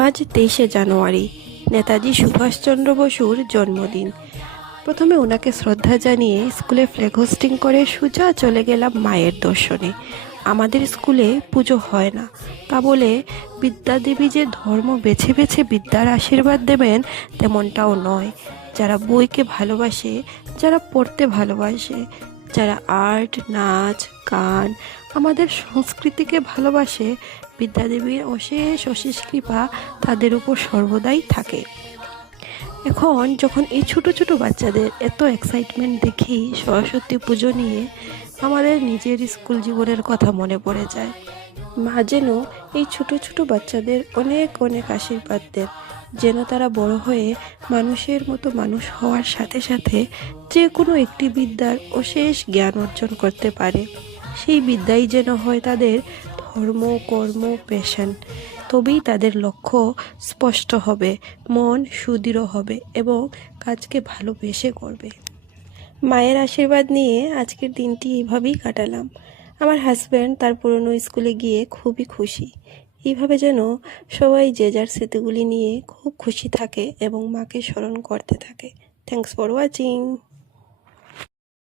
আজ 23শে জানুয়ারি, নেতাজি সুভাষচন্দ্র বসুর জন্মদিন। প্রথমে ওনাকে শ্রদ্ধা জানিয়ে স্কুলে ফ্ল্যাগ হোস্টিং করে সোজা চলে গেলাম মায়ের দর্শনে। আমাদের স্কুলে পুজো হয় না, তা বলে বিদ্যাদেবী যে ধর্ম বেছে বেছে বিদ্যার আশীর্বাদ দেবেন তেমনটাও নয়। যারা বইকে ভালোবাসে, যারা পড়তে ভালোবাসে, যারা আর্ট, নাচ, গান, আমাদের সংস্কৃতিকে ভালোবাসে, বিদ্যাদেবীর অশেষ অশেষ কৃপা তাদের উপর সর্বদাই থাকে। এখন যখন এই ছোট ছোট বাচ্চাদের এত এক্সাইটমেন্ট দেখি সরস্বতী পুজো নিয়ে, আমাদের নিজের স্কুল জীবনের কথা মনে পড়ে যায়। মা যেন এই ছোট ছোট বাচ্চাদের অনেক অনেক আশীর্বাদ দেন, যেন তারা বড় হয়ে মানুষের মতো মানুষ হওয়ার সাথে সাথে যে কোনো একটি বিদ্যার অশেষ জ্ঞান অর্জন করতে পারে। সেই বিদ্যাই যেন হয় তাদের ধর্ম, কর্ম, প্যাশন। তবেই তাদের লক্ষ্য স্পষ্ট হবে, মন সুদৃঢ় হবে এবং কাজকে ভালোবেসে করবে। মায়ের আশীর্বাদ নিয়ে আজকের দিনটি এইভাবেই কাটালাম। আমার হাজব্যান্ড তার পুরনো স্কুলে গিয়ে খুবই খুশি। এইভাবে যেন সবাই যে যার স্মৃতিগুলি নিয়ে খুব খুশি থাকে এবং মাকে স্মরণ করতে থাকে। Thanks for watching.